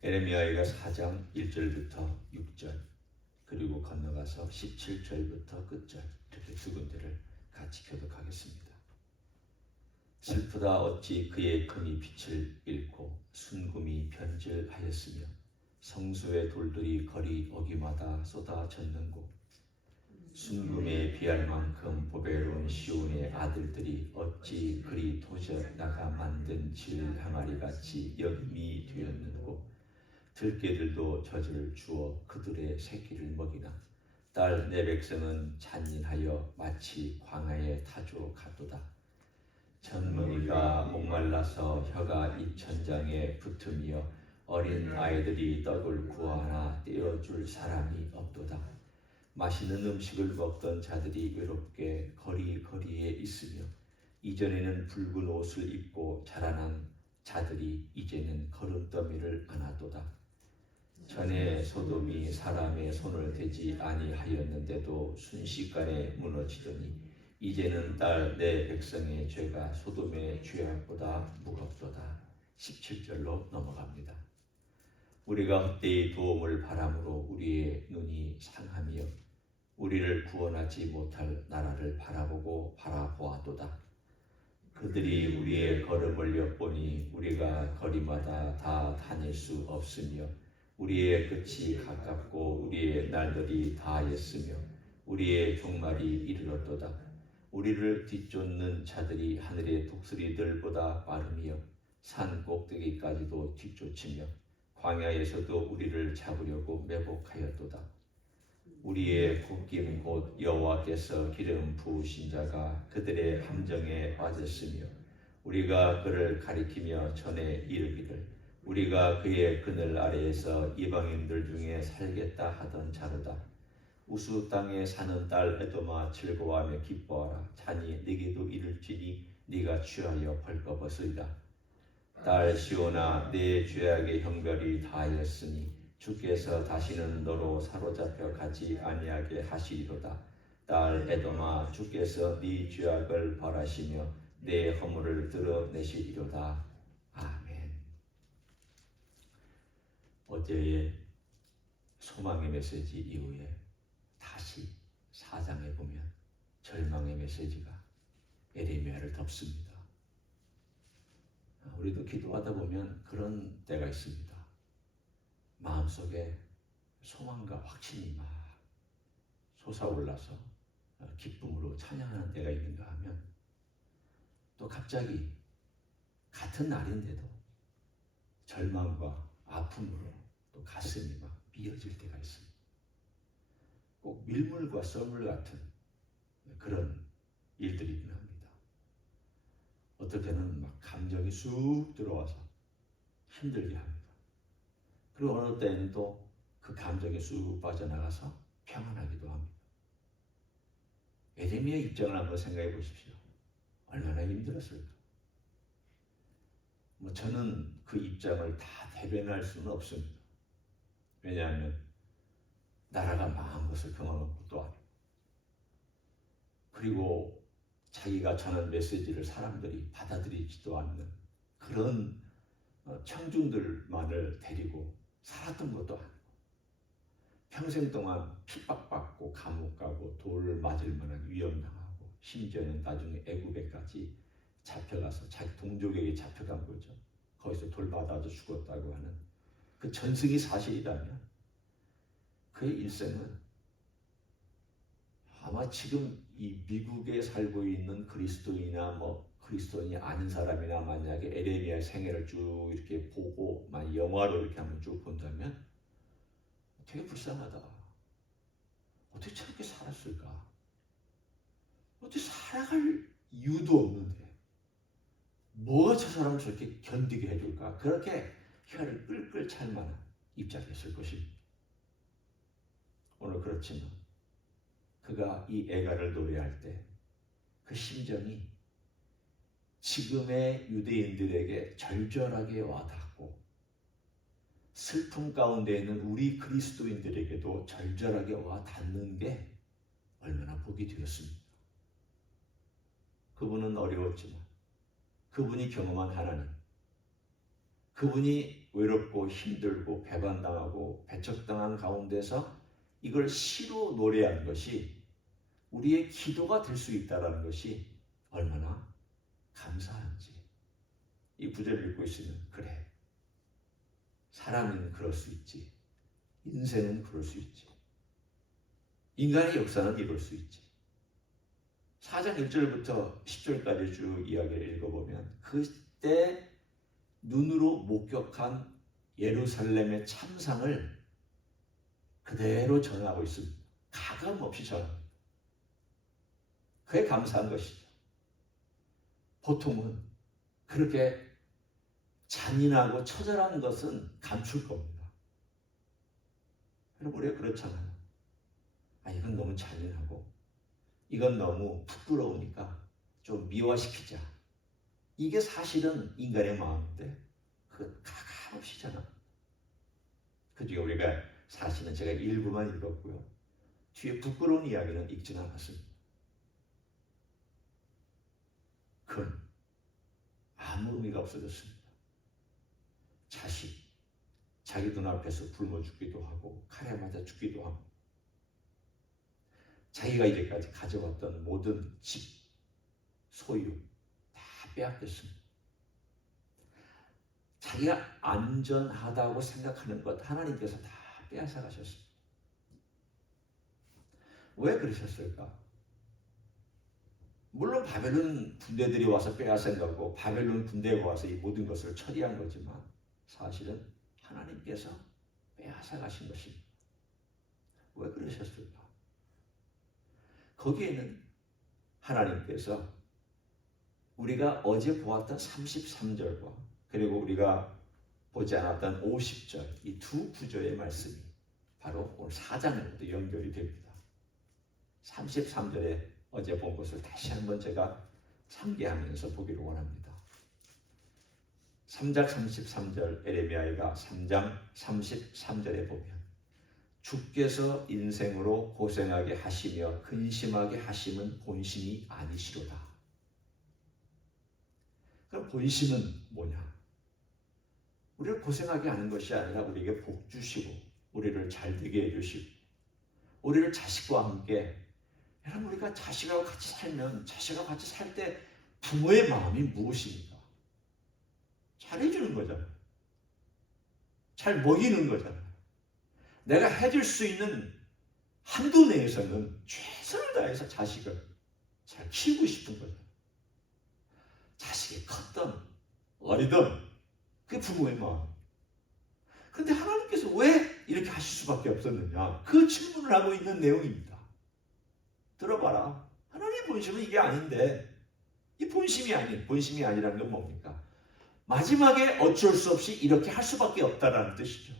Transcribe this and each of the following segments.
에레미야가 4장 1절부터 6절 그리고 건너가서 17절부터 끝절 이렇게 두 군데를 같이 교독하겠습니다. 슬프다 어찌 그의 금이 빛을 잃고 순금이 변질하였으며 성소의 돌들이 거리 어기마다 쏟아졌는고 순금에 비할 만큼 보배로운 시온의 아들들이 어찌 그리 도저나가 만든 질 항아리같이 여김이 되었는고 들깨들도 젖을 주어 그들의 새끼를 먹이나 딸 내 백성은 잔인하여 마치 광야의 타조 같도다. 젊은이가 목말라서 혀가 이 천장에 붙으며 어린 아이들이 떡을 구하나 떼어줄 사람이 없도다. 맛있는 음식을 먹던 자들이 외롭게 거리거리에 있으며 이전에는 붉은 옷을 입고 자라난 자들이 이제는 거름더미를 안하도다. 전에 소돔이 사람의 손을 대지 아니하였는데도 순식간에 무너지더니 이제는 딸 내 백성의 죄가 소돔의 죄악보다 무겁도다. 17절로 넘어갑니다. 우리가 헛되이 도움을 바람으로 우리의 눈이 상하며 우리를 구원하지 못할 나라를 바라보고 바라보았도다. 그들이 우리의 걸음을 엿보니 우리가 거리마다 다 다닐 수 없으며 우리의 끝이 가깝고 우리의 날들이 다하였으며 우리의 종말이 이르렀도다. 우리를 뒤쫓는 자들이 하늘의 독수리들보다 빠르며 산 꼭대기까지도 뒤쫓으며 광야에서도 우리를 잡으려고 매복하였도다. 우리의 굽김 곧 여호와께서 기름 부으신 자가 그들의 함정에 빠졌으며 우리가 그를 가리키며 전에 이르기를 우리가 그의 그늘 아래에서 이방인들 중에 살겠다 하던 자로다. 우수 땅에 사는 딸 에돔아 즐거워하며 기뻐하라. 자니 네게도 이를지니 네가 취하여 벌거벗으리라. 딸 시온아 네 죄악의 형벌이 다하였으니 주께서 다시는 너로 사로잡혀 가지 아니하게 하시리로다. 딸 에돔아 주께서 네 죄악을 벌하시며 내 허물을 드러내시리로다. 아멘. 어제의 소망의 메시지 이후에 다시 4장에 보면 절망의 메시지가 에레미야를 덮습니다. 우리도 기도하다 보면 그런 때가 있습니다. 마음속에 소망과 확신이 막 솟아올라서 기쁨으로 찬양하는 때가 있는가 하면 또 갑자기 같은 날인데도 절망과 아픔으로 또 가슴이 막 미어질 때가 있습니다. 꼭 밀물과 썰물 같은 그런 일들이 일어납니다. 어떨 때는 막 감정이 쑥 들어와서 힘들게 합니다. 그리고 어느 때는 또 그 감정이 쑥 빠져나가서 평안하기도 합니다. 에레미야의 입장을 한번 생각해 보십시오. 얼마나 힘들었을까? 저는 그 입장을 다 대변할 수는 없습니다. 왜냐하면 나라가 망한 것을 경험한 것도 아니고 그리고 자기가 전한 메시지를 사람들이 받아들이지도 않는 그런 청중들만을 데리고 살았던 것도 아니고 평생 동안 핍박받고 감옥 가고 돌 맞을 만한 위험당하고 심지어는 나중에 애굽에까지 잡혀가서 자기 동족에게 잡혀간 거죠. 거기서 돌 맞아서 죽었다고 하는 그 전승이 사실이라면 그의 일생은 아마 지금 이 미국에 살고 있는 그리스도인이나 그리스도인이 아닌 사람이나 만약에 에레미야의 생애를 쭉 이렇게 보고 영화로 이렇게 한번 쭉 본다면 되게 불쌍하다. 어떻게 저렇게 살았을까? 어떻게 살아갈 이유도 없는데 뭐가 저 사람을 저렇게 견디게 해줄까? 그렇게 혀를 끌끌 찰 만한 입장이었을 것입니다. 오늘 그렇지만 그가 이 애가를 노래할 때 그 심정이 지금의 유대인들에게 절절하게 와닿고 슬픔 가운데 있는 우리 그리스도인들에게도 절절하게 와닿는 게 얼마나 복이 되었습니다. 그분은 어려웠지만 그분이 경험한 하나님, 그분이 외롭고 힘들고 배반당하고 배척당한 가운데서 이걸 시로 노래한 것이 우리의 기도가 될 수 있다는 것이 얼마나 감사한지. 이 구절을 읽고 있으면 그래, 사람은 그럴 수 있지, 인생은 그럴 수 있지, 인간의 역사는 이럴 수 있지. 4장 1절부터 10절까지 쭉 이야기를 읽어보면 그때 눈으로 목격한 예루살렘의 참상을 그대로 전하고 있습니다. 가감없이 전합니다. 그게 감사한 것이죠. 보통은 그렇게 잔인하고 처절한 것은 감출 겁니다. 여러분, 우리가 그렇잖아요. 이건 너무 잔인하고 이건 너무 부끄러우니까 좀 미화시키자. 이게 사실은 인간의 마음인데 그건 가감없이잖아. 그중에 우리가 사실은 제가 일부만 읽었고요. 뒤에 부끄러운 이야기는 읽지는 않았습니다. 그건 아무 의미가 없어졌습니다. 자식, 자기 눈앞에서 굶어 죽기도 하고 칼에 맞아 죽기도 하고 자기가 이제까지 가져왔던 모든 집, 소유 다 빼앗겼습니다. 자기가 안전하다고 생각하는 것 하나님께서 다 빼앗아 가셨습니다. 왜 그러셨을까? 물론 바벨론 군대들이 와서 빼앗은 거고 바벨론 군대가 와서 이 모든 것을 처리한 거지만 사실은 하나님께서 빼앗아 가신 것입니다. 왜 그러셨을까? 거기에는 하나님께서 우리가 어제 보았던 33절과 그리고 우리가 보지 않았던 50절 이 두 구절의 말씀이 바로 오늘 4장으로도 연결이 됩니다. 33절에 어제 본 것을 다시 한번 제가 상기하면서 보기를 원합니다. 3장 33절 에레미야가 3장 33절에 보면 주께서 인생으로 고생하게 하시며 근심하게 하심은 본심이 아니시로다. 그럼 본심은 뭐냐? 우리를 고생하게 하는 것이 아니라 우리에게 복 주시고 우리를 잘 되게 해주시고 우리를 자식과 함께, 여러분, 우리가 자식하고 같이 살면 자식하고 같이 살 때 부모의 마음이 무엇입니까? 잘해주는 거잖아요. 잘 먹이는 거잖아요. 내가 해줄 수 있는 한도 내에서는 최선을 다해서 자식을 잘 키우고 싶은 거죠. 자식이 컸던 어리던 그게 부모의 마음. 그런데 하나님께서 왜 이렇게 하실 수밖에 없었느냐? 그 질문을 하고 있는 내용입니다. 들어봐라. 하나님의 본심은 이게 아닌데, 이 본심이 아니라는 건 뭡니까? 마지막에 어쩔 수 없이 이렇게 할 수밖에 없다라는 뜻이죠.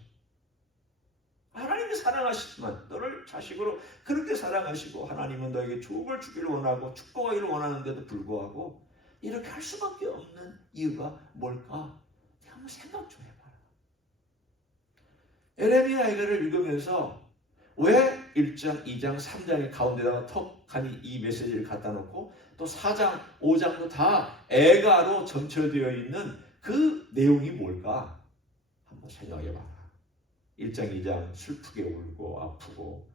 하나님이 사랑하시지만 너를 자식으로 그렇게 사랑하시고 하나님은 너에게 좋은 걸 주기를 원하고 축복하기를 원하는데도 불구하고 이렇게 할 수밖에 없는 이유가 뭘까? 한번 생각 좀 해봐라. 에레미야 이거를 읽으면서 왜 1장, 2장, 3장의 가운데다가 턱하니 이 메시지를 갖다 놓고 또 4장, 5장도 다 애가로 점철되어 있는 그 내용이 뭘까? 한번 생각해봐라. 1장, 2장 슬프게 울고 아프고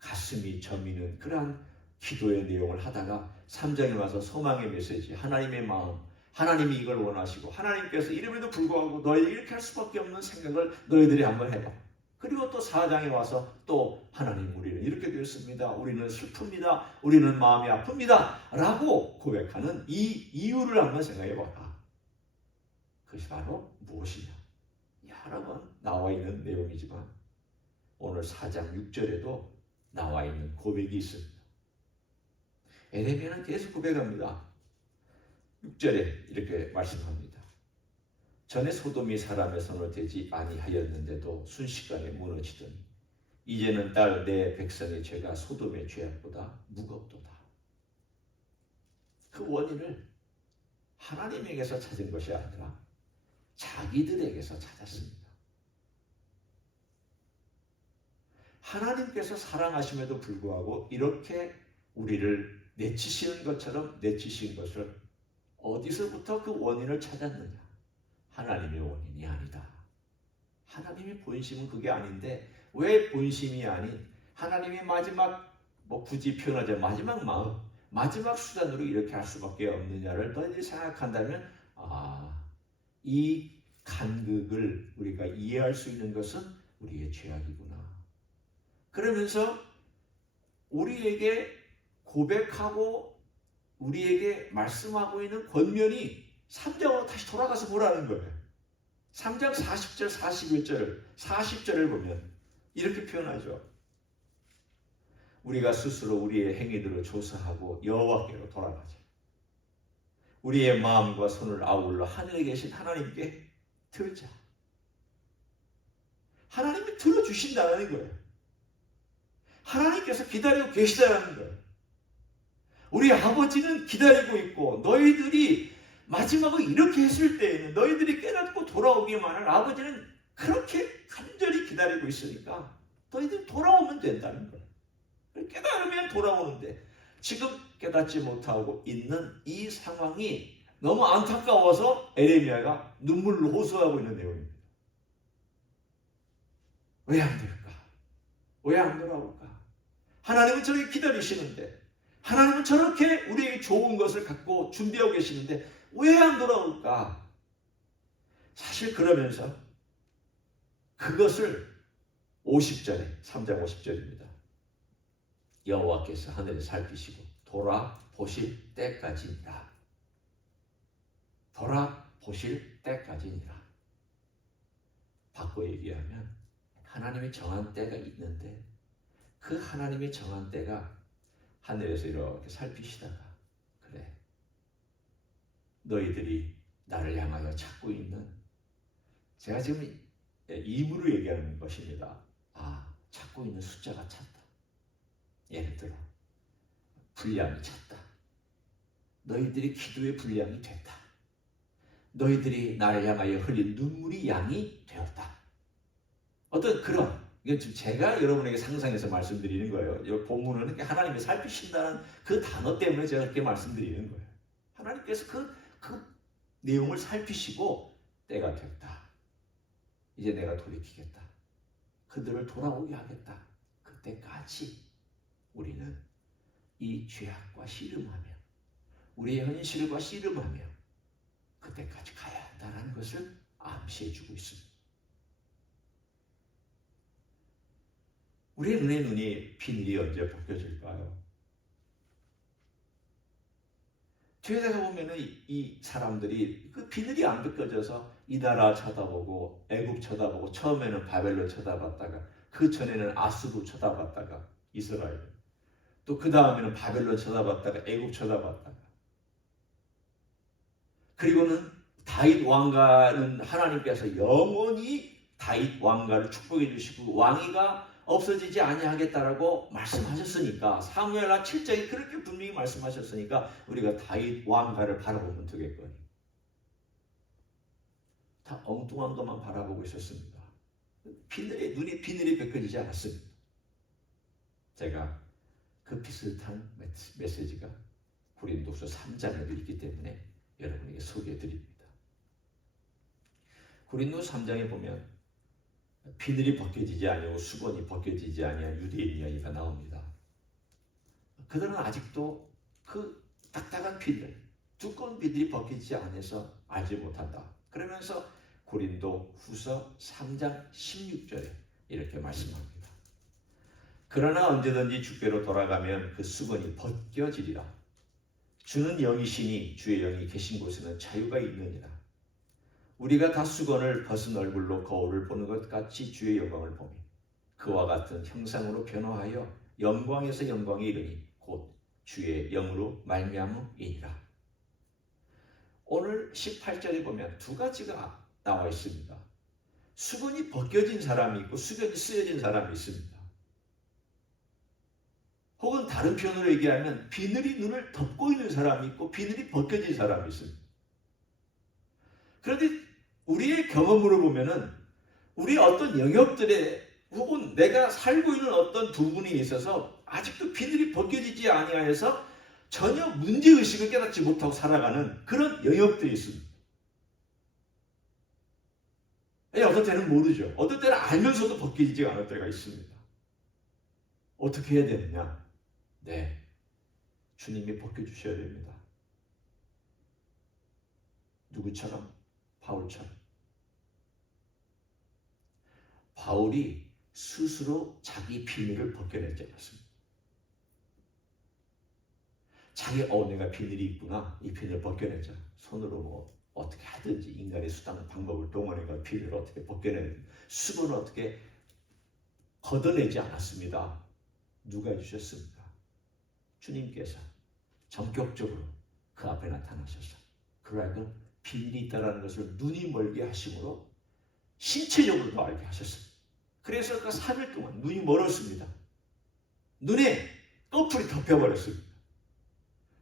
가슴이 저미는 그러한 기도의 내용을 하다가 3장에 와서 소망의 메시지, 하나님의 마음, 하나님이 이걸 원하시고 하나님께서 이름에도 불구하고 너희들이 이렇게 할 수밖에 없는 생각을 너희들이 한번 해봐. 그리고 또 4장에 와서 또 하나님, 우리는 이렇게 되었습니다. 우리는 슬픕니다. 우리는 마음이 아픕니다. 라고 고백하는 이 이유를 한번 생각해봐라. 그것이 바로 무엇이냐? 여러 번 나와 있는 내용이지만 오늘 4장 6절에도 나와 있는 고백이 있습니다. 에레미야는 계속 고백합니다. 6절에 이렇게 말씀합니다. 전에 소돔이 사람의 손을 대지 아니하였는데도 순식간에 무너지더니 이제는 딸 내 백성의 죄가 소돔의 죄악보다 무겁도다. 그 원인을 하나님에게서 찾은 것이 아니라 자기들에게서 찾았습니다. 하나님께서 사랑하심에도 불구하고 이렇게 우리를 내치시는 것처럼 내치신 것을 어디서부터 그 원인을 찾았느냐? 하나님의 원인이 아니다. 하나님의 본심은 그게 아닌데 왜 본심이 아닌 하나님의 마지막 굳이 표현하자면 마지막 마음, 마지막 수단으로 이렇게 할 수밖에 없느냐를 너희들이 생각한다면 이 간극을 우리가 이해할 수 있는 것은 우리의 죄악이구나. 그러면서 우리에게 고백하고 우리에게 말씀하고 있는 권면이 3장으로 다시 돌아가서 보라는 거예요. 3장 40절, 41절, 40절을 보면 이렇게 표현하죠. 우리가 스스로 우리의 행위들을 조사하고 여호와께로 돌아가자. 우리의 마음과 손을 아울러 하늘에 계신 하나님께 들자. 하나님이 들어주신다는 거예요. 하나님께서 기다리고 계시다는 거예요. 우리 아버지는 기다리고 있고 너희들이 마지막으로 이렇게 했을 때에는 너희들이 깨닫고 돌아오기만을 아버지는 그렇게 간절히 기다리고 있으니까 너희들이 돌아오면 된다는 거예요. 깨달으면 돌아오는데 지금 깨닫지 못하고 있는 이 상황이 너무 안타까워서 에레미야가 눈물로 호소하고 있는 내용입니다. 왜 안 될까? 왜 안 돌아올까? 하나님은 저렇게 기다리시는데 하나님은 저렇게 우리에게 좋은 것을 갖고 준비하고 계시는데 왜 안 돌아올까? 사실 그러면서 그것을 50절에 3장 50절입니다. 여호와께서 하늘을 살피시고 돌아보실 때까지니라. 돌아보실 때까지니라. 바꿔 얘기하면 하나님의 정한 때가 있는데 그 하나님의 정한 때가 하늘에서 이렇게 살피시다가 그래 너희들이 나를 향하여 찾고 있는 제가 지금 임으로 얘기하는 것입니다. 찾고 있는 숫자가 찼다. 예를 들어 분량이 찼다. 너희들이 기도의 분량이 됐다. 너희들이 나를 향하여 흘린 눈물이 양이 되었다. 어떤 그런 이건 지금 제가 여러분에게 상상해서 말씀드리는 거예요. 이 본문은 하나님이 살피신다는 그 단어 때문에 제가 그렇게 말씀드리는 거예요. 하나님께서 그 내용을 살피시고 때가 됐다. 이제 내가 돌이키겠다. 그들을 돌아오게 하겠다. 그때까지 우리는 이 죄악과 씨름하며 우리의 현실과 씨름하며 그때까지 가야 한다는 것을 암시해주고 있습니다. 우리의 눈의 눈이 비늘이 언제 벗겨질까요? 뒤에다가 보면은 이 사람들이 그 비늘이 안 벗겨져서 이 나라 쳐다보고 애굽 쳐다보고 처음에는 바벨론 쳐다봤다가 그 전에는 아수르 쳐다봤다가 이스라엘 또 그 다음에는 바벨론 쳐다봤다가 애굽 쳐다봤다가 그리고는 다윗 왕가는 하나님께서 영원히 다윗 왕가를 축복해 주시고 왕위가 없어지지 아니하겠다라고 말씀하셨으니까 사무엘하 7장에 그렇게 분명히 말씀하셨으니까 우리가 다윗 왕가를 바라보면 되겠거니 다 엉뚱한 것만 바라보고 있었습니다. 눈이 비늘이 벗겨지지 않았습니다. 제가 그 비슷한 메시지가 고린도서 3장에도 있기 때문에 여러분에게 소개해드립니다. 고린도서 3장에 보면 비늘이 벗겨지지 아니하고 수건이 벗겨지지 아니한 유대인 이야기가 나옵니다. 그들은 아직도 그 딱딱한 비늘, 두꺼운 비늘이 벗겨지지 않아서 알지 못한다. 그러면서 고린도 후서 3장 16절에 이렇게 말씀합니다. 그러나 언제든지 주께로 돌아가면 그 수건이 벗겨지리라. 주는 영이시니 주의 영이 계신 곳에는 자유가 있느니라. 우리가 다 수건을 벗은 얼굴로 거울을 보는 것 같이 주의 영광을 보며 그와 같은 형상으로 변화하여 영광에서 영광에 이르니 곧 주의 영으로 말미암음이니라. 오늘 18절에 보면 두 가지가 나와 있습니다. 수건이 벗겨진 사람이 있고 수건이 쓰여진 사람이 있습니다. 혹은 다른 표현으로 얘기하면 비늘이 눈을 덮고 있는 사람이 있고 비늘이 벗겨진 사람이 있습니다. 그런데 우리의 경험으로 보면은 우리 어떤 영역들에 혹은 내가 살고 있는 어떤 부분이 있어서 아직도 비늘이 벗겨지지 아니하여서 전혀 문제의식을 깨닫지 못하고 살아가는 그런 영역들이 있습니다. 어떤 때는 모르죠. 어떤 때는 알면서도 벗기지 않을 때가 있습니다. 어떻게 해야 되느냐? 네, 주님이 벗겨주셔야 됩니다. 누구처럼? 바울처럼. 바울이 스스로 자기 비밀을 벗겨내지 않았습니다. 자기 내가 비밀이 있구나. 이 비밀을 벗겨내자. 손으로 뭐 어떻게 하든지 인간의 수단 방법을 동원해서 비밀을 어떻게 벗겨내는 수고는 어떻게 걷어내지 않았습니다. 누가 해주셨습니까? 주님께서 전격적으로 그 앞에 나타나셔서 그러하여 비밀이 있다는 것을 눈이 멀게 하심으로 신체적으로도 알게 하셨습니다. 그래서 그 3일 동안 눈이 멀었습니다. 눈에 꺼풀이 덮여버렸습니다.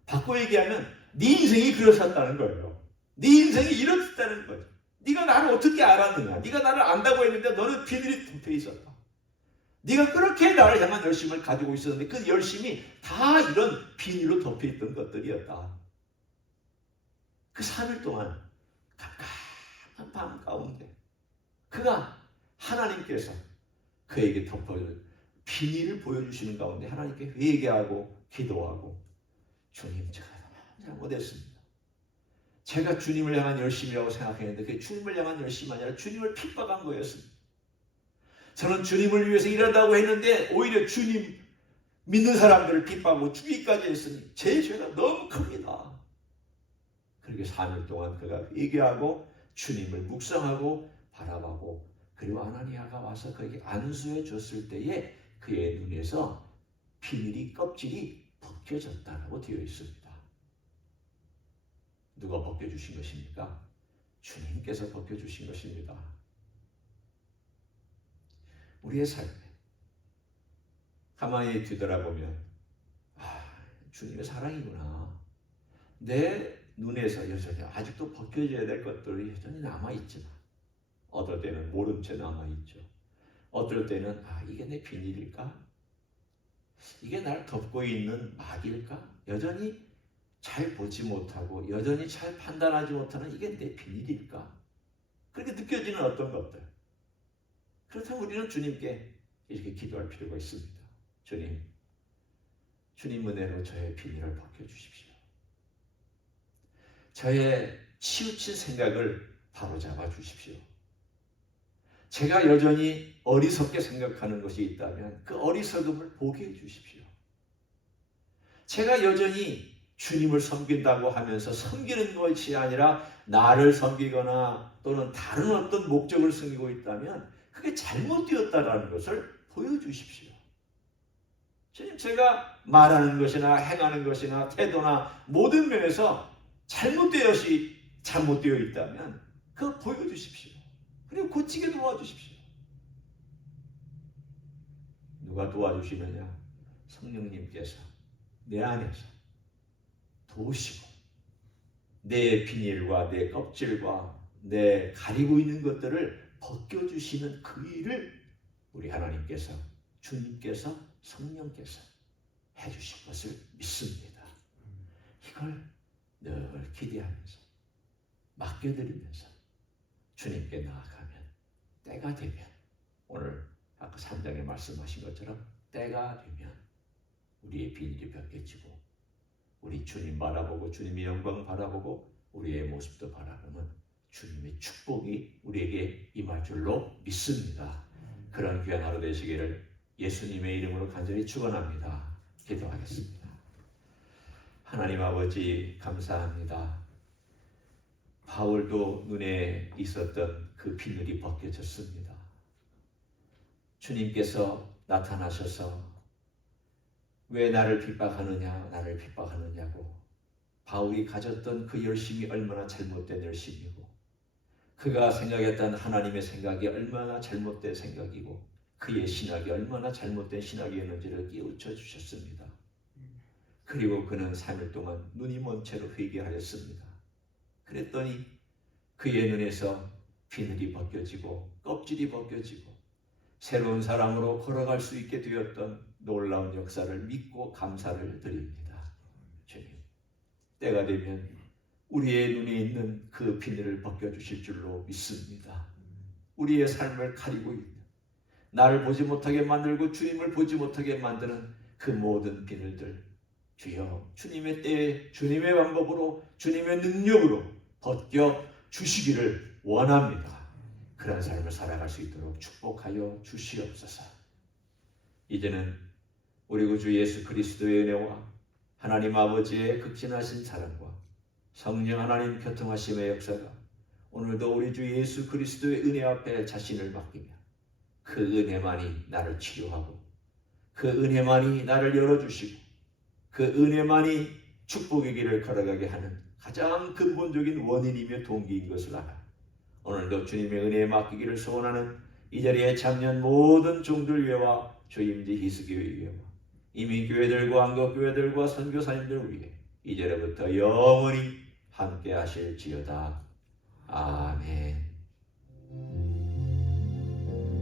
바꿔 얘기하면 네 인생이 그러셨다는 거예요. 네 인생이 이렇다는 거죠. 네가 나를 어떻게 알았느냐. 네가 나를 안다고 했는데 너는 비밀이 덮여 있었다. 네가 그렇게 나를 향한 열심을 가지고 있었는데 그 열심이 다 이런 비밀로 덮여 있던 것들이었다. 그 3일 동안 깜깜한 밤 가운데 그가 하나님께서 그에게 덮어줄 비밀을 보여주시는 가운데 하나님께 회개하고 기도하고 주님 제가 잘못했습니다. 제가 주님을 향한 열심이라고 생각했는데 그게 주님을 향한 열심이 아니라 주님을 핍박한 거였습니다. 저는 주님을 위해서 일한다고 했는데 오히려 주님 믿는 사람들을 핍박하고 죽이기까지 했으니 제 죄가 너무 큽니다. 그렇게 3일 동안 그가 회개하고 주님을 묵상하고 바라보고 그리고 아나니아가 와서 그에게 안수해 줬을 때에 그의 눈에서 비밀이 껍질이 벗겨졌다고 되어 있습니다. 누가 벗겨주신 것입니까? 주님께서 벗겨주신 것입니다. 우리의 삶에 가만히 뒤돌아보면 주님의 사랑이구나. 내 눈에서 여전히 아직도 벗겨져야 될 것들이 여전히 남아있지만 어떨 때는 모른 채 남아있죠. 어떨 때는 이게 내 비밀일까? 이게 날 덮고 있는 막일까? 여전히 잘 보지 못하고 여전히 잘 판단하지 못하는 이게 내 비밀일까? 그렇게 느껴지는 어떤 것들. 그렇다면 우리는 주님께 이렇게 기도할 필요가 있습니다. 주님 은혜로 저의 비밀을 벗겨주십시오. 저의 치우친 생각을 바로잡아 주십시오. 제가 여전히 어리석게 생각하는 것이 있다면 그 어리석음을 보게 해주십시오. 제가 여전히 주님을 섬긴다고 하면서 섬기는 것이 아니라 나를 섬기거나 또는 다른 어떤 목적을 섬기고 있다면 그게 잘못되었다는 것을 보여주십시오. 주님, 제가 말하는 것이나 행하는 것이나 태도나 모든 면에서 잘못되어 있다면 그거 보여주십시오. 그리고 고치게 도와주십시오. 누가 도와주시느냐? 성령님께서 내 안에서 도우시고 내 비닐과 내 껍질과 내 가리고 있는 것들을 벗겨주시는 그 일을 우리 하나님께서 주님께서 성령께서 해주실 것을 믿습니다. 이걸 늘 기대하면서 맡겨드리면서 주님께 나아가면 때가 되면 오늘 아까 3장에 말씀하신 것처럼 때가 되면 우리의 비닐이 벗겨지고 우리 주님 바라보고 주님의 영광 바라보고 우리의 모습도 바라보는 주님의 축복이 우리에게 임할 줄로 믿습니다. 그런 귀한 하루 되시기를 예수님의 이름으로 간절히 축원합니다. 기도하겠습니다. 하나님 아버지 감사합니다. 바울도 눈에 있었던 그 비늘이 벗겨졌습니다. 주님께서 나타나셔서 왜 나를 핍박하느냐, 나를 핍박하느냐고 바울이 가졌던 그 열심이 얼마나 잘못된 열심이고 그가 생각했던 하나님의 생각이 얼마나 잘못된 생각이고 그의 신학이 얼마나 잘못된 신학이었는지를 깨우쳐 주셨습니다. 그리고 그는 3일 동안 눈이 먼 채로 회개하였습니다. 그랬더니 그의 눈에서 비늘이 벗겨지고 껍질이 벗겨지고 새로운 사람으로 걸어갈 수 있게 되었던 놀라운 역사를 믿고 감사를 드립니다. 주님, 때가 되면 우리의 눈에 있는 그 비늘을 벗겨주실 줄로 믿습니다. 우리의 삶을 가리고 있는, 나를 보지 못하게 만들고 주님을 보지 못하게 만드는 그 모든 비늘들, 주여 주님의 때에 주님의 방법으로 주님의 능력으로 벗겨 주시기를 원합니다. 그런 삶을 살아갈 수 있도록 축복하여 주시옵소서. 이제는 우리 구주 예수 그리스도의 은혜와 하나님 아버지의 극진하신 사랑과 성령 하나님 교통하심의 역사가 오늘도 우리 주 예수 그리스도의 은혜 앞에 자신을 맡기며 그 은혜만이 나를 치유하고 그 은혜만이 나를 열어주시고 그 은혜만이 축복의 길을 걸어가게 하는 가장 근본적인 원인이며 동기인 것을 알아 오늘도 주님의 은혜에 맡기기를 소원하는 이 자리에 참여한 모든 종들 위해와 주임지 희스교회 위해와 이민교회들과 한국교회들과 선교사님들 위해 이제로부터 영원히 함께 하실지어다. 아멘.